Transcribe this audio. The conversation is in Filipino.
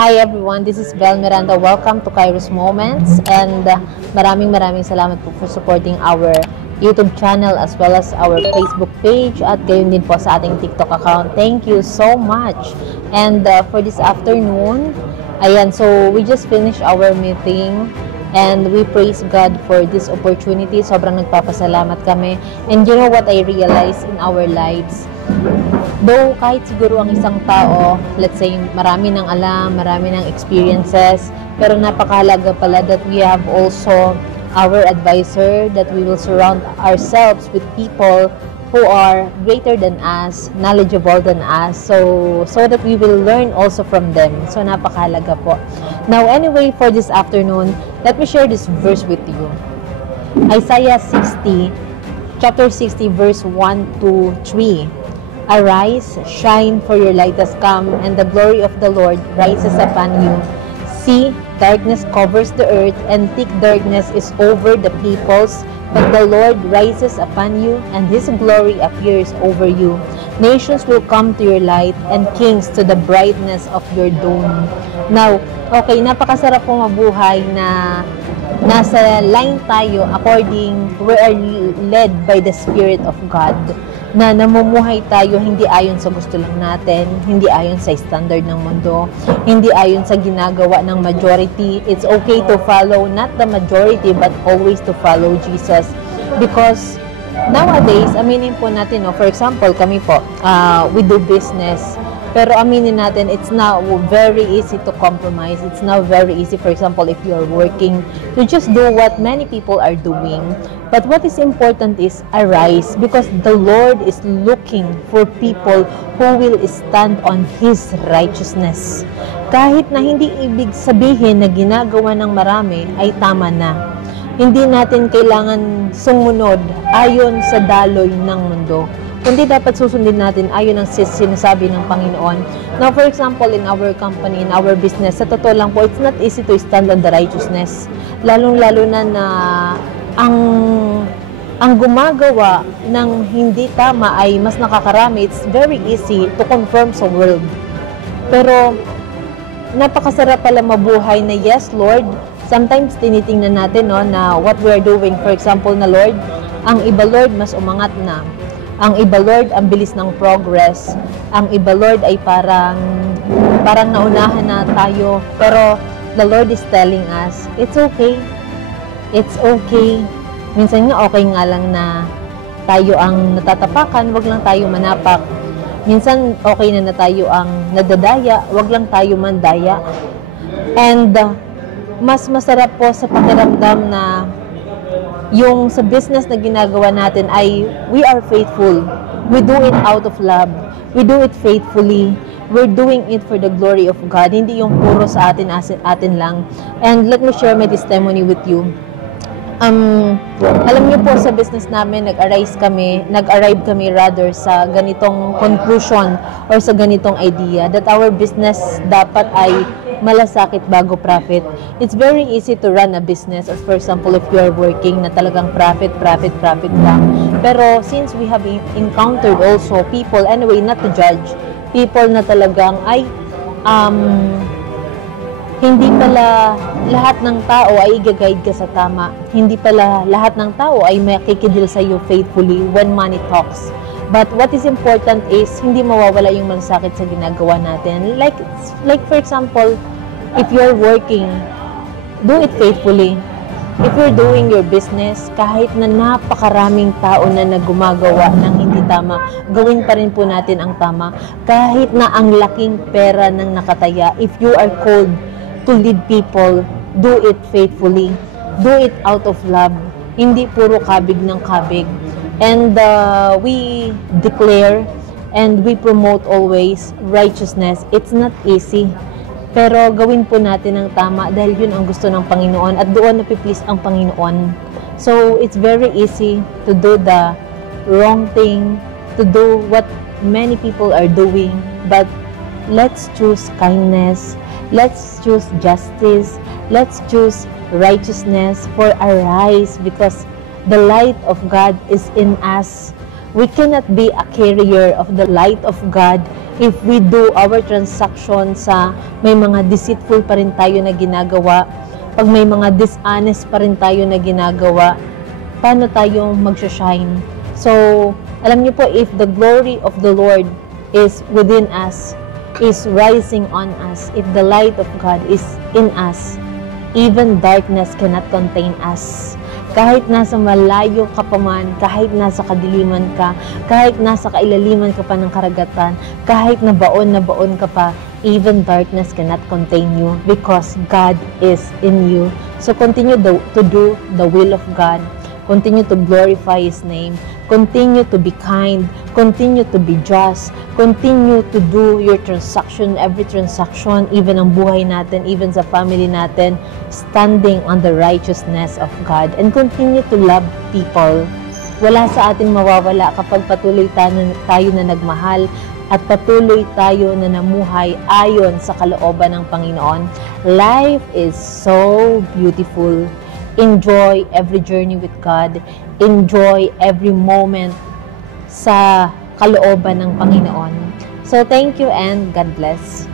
Hi everyone, this is Bel Miranda. Welcome to Kairos Moments, and maraming salamat po for supporting our YouTube channel as well as our Facebook page at gayon din po sa ating TikTok account. Thank you so much. And for this afternoon, ayan, so we just finished our meeting and we praise God for this opportunity. Sobrang nagpapasalamat kami. And you know what I realized in our lives? Though kahit siguro ang isang tao, let's say marami ng alam, marami ng experiences, pero napakahalaga pala that we have also our advisor, that we will surround ourselves with people who are greater than us, knowledgeable than us, so that we will learn also from them. So napakahalaga po. Now anyway, for this afternoon, let me share this verse with you. Isaiah 60, chapter 60, verse 1 to 3. Arise, shine, for your light has come, and the glory of the Lord rises upon you. See, darkness covers the earth, and thick darkness is over the peoples, but the Lord rises upon you, and His glory appears over you. Nations will come to your light, and kings to the brightness of your dome. Now, okay, napakasarap po mabuhay na nasa line tayo according, we are led by the Spirit of God, na namumuhay tayo hindi ayon sa gusto lang natin, hindi ayon sa standard ng mundo, hindi ayon sa ginagawa ng majority. It's okay to follow not the majority but always to follow Jesus, because nowadays, aminin po natin, no, for example, kami po, we do business, pero aminin natin, it's now very easy to compromise. It's now very easy, for example, if you're working, to just do what many people are doing. But what is important is arise, because the Lord is looking for people who will stand on His righteousness. Kahit na hindi ibig sabihin na ginagawa ng marami ay tama na. Hindi natin kailangan sumunod ayon sa daloy ng mundo, kundi dapat susundin natin ayon ang sinasabi ng Panginoon. Now, for example, in our company, in our business, sa totoo lang po, it's not easy to stand on the righteousness. Lalong-lalo na ang gumagawa ng hindi tama ay mas nakakarami. It's very easy to confirm sa world. Pero, napakasarap pala mabuhay na, yes, Lord, sometimes tinitingnan natin, no, na what we are doing. For example, na Lord, ang iba, Lord, mas umangat na. Ang iba, Lord, ang bilis ng progress. Ang iba, Lord, ay parang naunahan na tayo. Pero the Lord is telling us, it's okay. It's okay. Minsan nga, okay nga lang na tayo ang natatapakan, wag lang tayo manapak. Minsan, okay na tayo ang nadadaya, wag lang tayo mandaya. And mas masarap po sa pakiramdam na yung sa business na ginagawa natin ay we are faithful. We do it out of love. We do it faithfully. We're doing it for the glory of God. Hindi yung puro sa atin lang. And let me share my testimony with you. Alam niyo po, sa business namin, nag-arrive kami rather sa ganitong conclusion or sa ganitong idea that our business dapat ay malasakit bago profit. It's very easy to run a business, as for example, if you are working na talagang profit lang. Pero since we have encountered also people, anyway, not to judge, people na talagang ay hindi pala lahat ng tao ay i-guide ka sa tama. Hindi pala lahat ng tao ay makikidil sa iyo faithfully when money talks. But what is important is hindi mawawala yung malasakit sa ginagawa natin. Like for example, if you're working, do it faithfully. If you're doing your business, kahit na napakaraming tao na nagumagawa ng hindi tama, gawin pa rin po natin ang tama. Kahit na ang laking pera ng nakataya, if you are called to lead people, do it faithfully. Do it out of love. Hindi puro kabig ng kabig. And we declare and we promote always righteousness. It's not easy. Pero gawin po natin ang tama dahil yun ang gusto ng Panginoon at doon napiplease ang Panginoon. So, it's very easy to do the wrong thing, to do what many people are doing. But let's choose kindness. Let's choose justice. Let's choose righteousness for arise, because the light of God is in us. We cannot be a carrier of the light of God if we do our transaction sa may mga deceitful pa rin tayo na ginagawa, pag may mga dishonest pa rin tayo na ginagawa, paano tayo mag-shine? So, alam niyo po, if the glory of the Lord is within us, is rising on us, if the light of God is in us, even darkness cannot contain us. Kahit nasa malayo ka pa man, kahit nasa kadiliman ka, kahit nasa kailaliman ka pa ng karagatan, kahit na baon ka pa, even darkness cannot contain you because God is in you. So continue to do the will of God. Continue to glorify His name. Continue to be kind. Continue to be just. Continue to do your transaction, every transaction, even ang buhay natin, even sa family natin, standing on the righteousness of God. And continue to love people. Wala sa atin mawawala kapag patuloy tayo na nagmahal at patuloy tayo na namuhay ayon sa kalooban ng Panginoon. Life is so beautiful. Enjoy every journey with God. Enjoy every moment sa kalooban ng Panginoon. So, thank you and God bless.